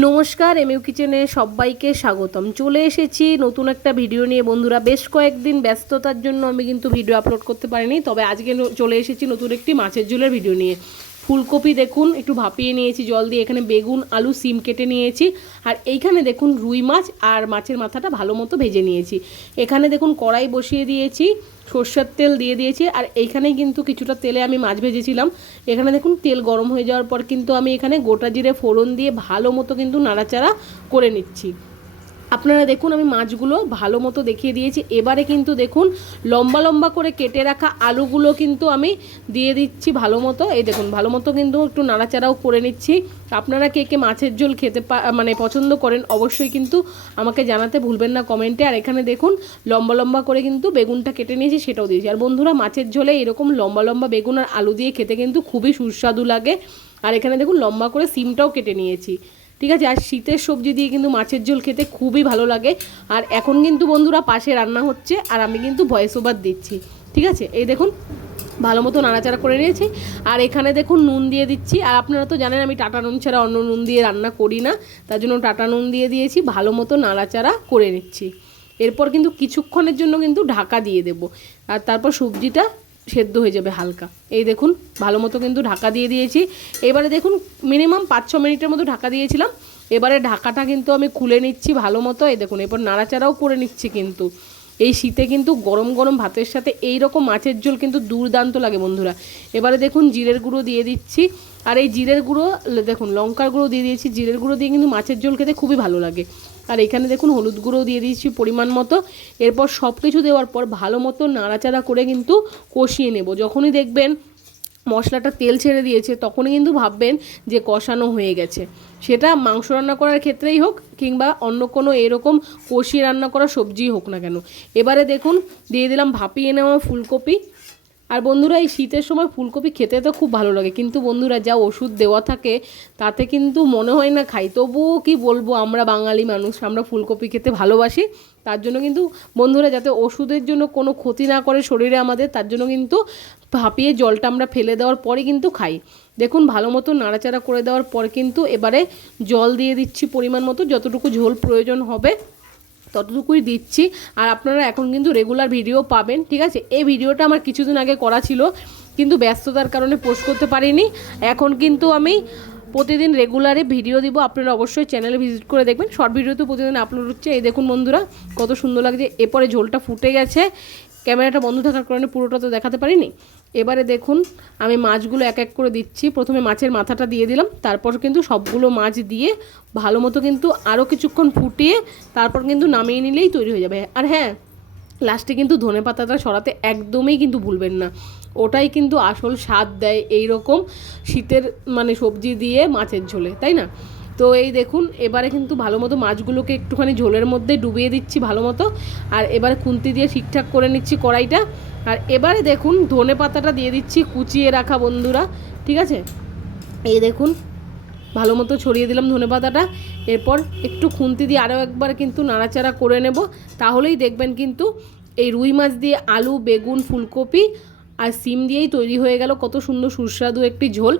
নমস্কার, এমইউ কিচেনে সবাইকে স্বাগতম। চলে এসেছি নতুন একটা ভিডিও নিয়ে বন্ধুরা। বেশ কয়েকদিন ব্যস্ততার জন্য আমি কিন্তু ভিডিও আপলোড করতে পারিনি, তবে আজকে চলে এসেছি নতুন একটি মাছের ঝোলের ভিডিও নিয়ে। ফুলকপি দেখুন একটু ভাপিয়ে নিয়েছি জল দিয়ে, এখানে বেগুন আলু সিম কেটে নিয়েছি, আর এইখানে দেখুন রুই মাছ আর মাছের মাথাটা ভালো মতো ভেজে নিয়েছি। এখানে দেখুন কড়াই বসিয়ে দিয়েছি, সর্ষের তেল দিয়ে দিয়েছি, আর এইখানেই কিন্তু কিছুটা তেলে আমি মাছ ভেজেছিলাম। এখানে দেখুন তেল গরম হয়ে যাওয়ার পর কিন্তু আমি এখানে গোটা জিরে ফোড়ন দিয়ে ভালো মতো কিন্তু নাড়াচাড়া করে নিচ্ছি। আপনারা দেখুন আমি মাছগুলো ভালো মতো দেখিয়ে দিয়েছি। এবারে কিন্তু দেখুন লম্বা লম্বা করে কেটে রাখা আলুগুলো কিন্তু আমি দিয়ে দিচ্ছি ভালো মতো। এই দেখুন ভালো মতো কিন্তু একটু নাড়াচাড়াও করে নিচ্ছি। আপনারা কে কে মাছের ঝোল খেতে পছন্দ করেন অবশ্যই কিন্তু আমাকে জানাতে ভুলবেন না কমেন্টে। আর এখানে দেখুন লম্বা লম্বা করে কিন্তু বেগুনটা কেটে নিয়েছি, সেটাও দিয়েছি। আর বন্ধুরা, মাছের ঝোলে এরকম লম্বা লম্বা বেগুন আর আলু দিয়ে খেতে কিন্তু খুবই সুস্বাদু লাগে। আর এখানে দেখুন লম্বা করে সিমটাও কেটে নিয়েছি, ঠিক আছে। আর শীতের সবজি দিয়ে কিন্তু মাছের ঝোল খেতে খুবই ভালো লাগে। আর এখন কিন্তু বন্ধুরা পাশে রান্না হচ্ছে আর আমি কিন্তু ভয়েস ওভার দিচ্ছি, ঠিক আছে। এই দেখুন ভালো মতো নাড়াচাড়া করে নিয়েছি। আর এখানে দেখুন নুন দিয়ে দিচ্ছি। আর আপনারা তো জানেন আমি টাটা নুন ছাড়া অন্য নুন দিয়ে রান্না করি না, তার জন্য টাটা নুন দিয়ে দিয়েছি। ভালো মতো নাড়াচাড়া করে নিচ্ছি। এরপর কিন্তু কিছুক্ষণের জন্য কিন্তু ঢাকা দিয়ে দেব, আর তারপর সবজিটা সেদ্ধ হয়ে যাবে হালকা। এই দেখুন ভালো মতো কিন্তু ঢাকা দিয়ে দিয়েছি। এবারে দেখুন মিনিমাম 5-6 মিনিটের মতো ঢাকা দিয়েছিলাম। এবারে ঢাকাটা কিন্তু আমি খুলে নিচ্ছি ভালো মতো। এই দেখুন এরপর নাড়াচাড়াও করে নিচ্ছি। কিন্তু এই শীতে কিন্তু গরম গরম ভাতের সাথে এই রকম মাছের ঝোল কিন্তু দুর্দান্ত লাগে বন্ধুরা। এবারে দেখুন জিরের গুঁড়ো দিয়ে দিচ্ছি। আর এই জিরের গুঁড়ো দেখুন, লঙ্কার গুঁড়ো দিয়ে দিয়েছি। জিরের গুঁড়ো দিয়ে কিন্তু মাছের ঝোল খেতে খুবই ভালো লাগে। আর এখানে দেখুন হলুদ গুঁড়ো দিয়ে দিয়েছি পরিমাণ মতো। এরপর সব কিছু দেওয়ার পর ভালো মতো নাড়াচাড়া করে কিন্তু কষিয়ে নেব। যখনই দেখবেন মশলাটা তেল ছেড়ে দিয়েছে তখনই কিন্তু ভাববেন যে কষানো হয়ে গেছে। সেটা মাংস রান্না করার ক্ষেত্রেই হোক কিংবা অন্য কোনো এরকম কষিয়ে রান্না করা সবজিই হোক না কেন। এবারে দেখুন দিয়ে দিলাম ভাপিয়ে নেওয়া ফুলকপি। আর বন্ধুরা, এই শীতের সময় ফুলকপি খেতে তো খুব ভালো লাগে, কিন্তু বন্ধুরা যা ওষুধ দেওয়া থাকে তাতে কিন্তু মনে হয় না খাই। তবুও কি বলবো, আমরা বাঙালি মানুষ, আমরা ফুলকপি খেতে ভালোবাসি। তার জন্য কিন্তু বন্ধুরা, যাতে ওষুধের জন্য কোনো ক্ষতি না করে শরীরে আমাদের, তার জন্য কিন্তু ভাপিয়ে জলটা আমরা ফেলে দেওয়ার পরে কিন্তু খাই। দেখুন ভালো মতো নাড়াচাড়া করে দেওয়ার পর কিন্তু এবারে জল দিয়ে দিচ্ছি পরিমাণ মতো। যতটুকু ঝোল প্রয়োজন হবে ততটুকুই দিচ্ছি। আর আপনারা এখন কিন্তু রেগুলার ভিডিও পাবেন, ঠিক আছে। এই ভিডিওটা আমার কিছুদিন আগে করা ছিল, কিন্তু ব্যস্ততার কারণে পোস্ট করতে পারিনি। এখন কিন্তু আমি প্রতিদিন রেগুলারে ভিডিও দিব। আপনারা অবশ্যই চ্যানেলে ভিজিট করে দেখবেন। শর্ট ভিডিও তো প্রতিদিন আপলোড হচ্ছে। এই দেখুন বন্ধুরা কত সুন্দর লাগছে। এরপরে ঝোলটা ফুটে গেছে। ক্যামেরাটা বন্ধ থাকার কারণে পুরোটা তো দেখাতে পারিনি। এবারে দেখুন আমি মাছগুলো এক এক করে দিচ্ছি। প্রথমে মাছের মাথাটা দিয়ে দিলাম, তারপর কিন্তু সবগুলো মাছ দিয়ে ভালো মতো কিন্তু আরও কিছুক্ষণ ফুটিয়ে তারপর কিন্তু নামিয়ে নিলেই তৈরি হয়ে যাবে। আর হ্যাঁ, লাস্টে কিন্তু ধনেপাতাটা সরাতে একদমই কিন্তু ভুলবেন না। ওটাই কিন্তু আসল স্বাদ দেয় এই রকম শীতের সবজি দিয়ে মাছের ঝোলে, তাই না? তো এই দেখুন এবারে কিন্তু ভালো মতো মাছগুলোকে একটুখানি ঝোলের মধ্যে ডুবিয়ে দিচ্ছি ভালো মতো। আর এবারে খুন্তি দিয়ে ঠিকঠাক করে নিচ্ছি কড়াইটা। আর এবারে দেখুন ধনেপাতাটা দিয়ে দিচ্ছি কুচিয়ে রাখা বন্ধুরা, ঠিক আছে। এই দেখুন ভালো মতো ছড়িয়ে দিলাম ধনেপাতাটা। এরপর একটু খুন্তি দিয়ে আরও একবার কিন্তু নাড়াচাড়া করে নেব। তাহলেই দেখবেন কিন্তু এই রুই মাছ দিয়ে আলু বেগুন ফুলকপি আর সিম দিয়েই তৈরি হয়ে গেল কত সুন্দর সুস্বাদু একটি ঝোল।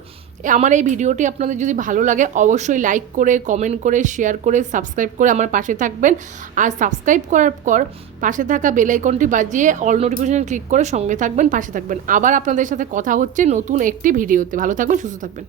আমার এই ভিডিওটি আপনাদের যদি ভালো লাগে অবশ্যই লাইক করে কমেন্ট করে শেয়ার করে সাবস্ক্রাইব করে আমার পাশে থাকবেন। আর সাবস্ক্রাইব করার পর পাশে থাকা বেল আইকনটি বাজিয়ে অল নোটিফিকেশন ক্লিক করে সঙ্গে থাকবেন, পাশে থাকবেন। আবার আপনাদের সাথে কথা হচ্ছে নতুন একটি ভিডিওতে। ভালো থাকবেন, সুস্থ থাকবেন।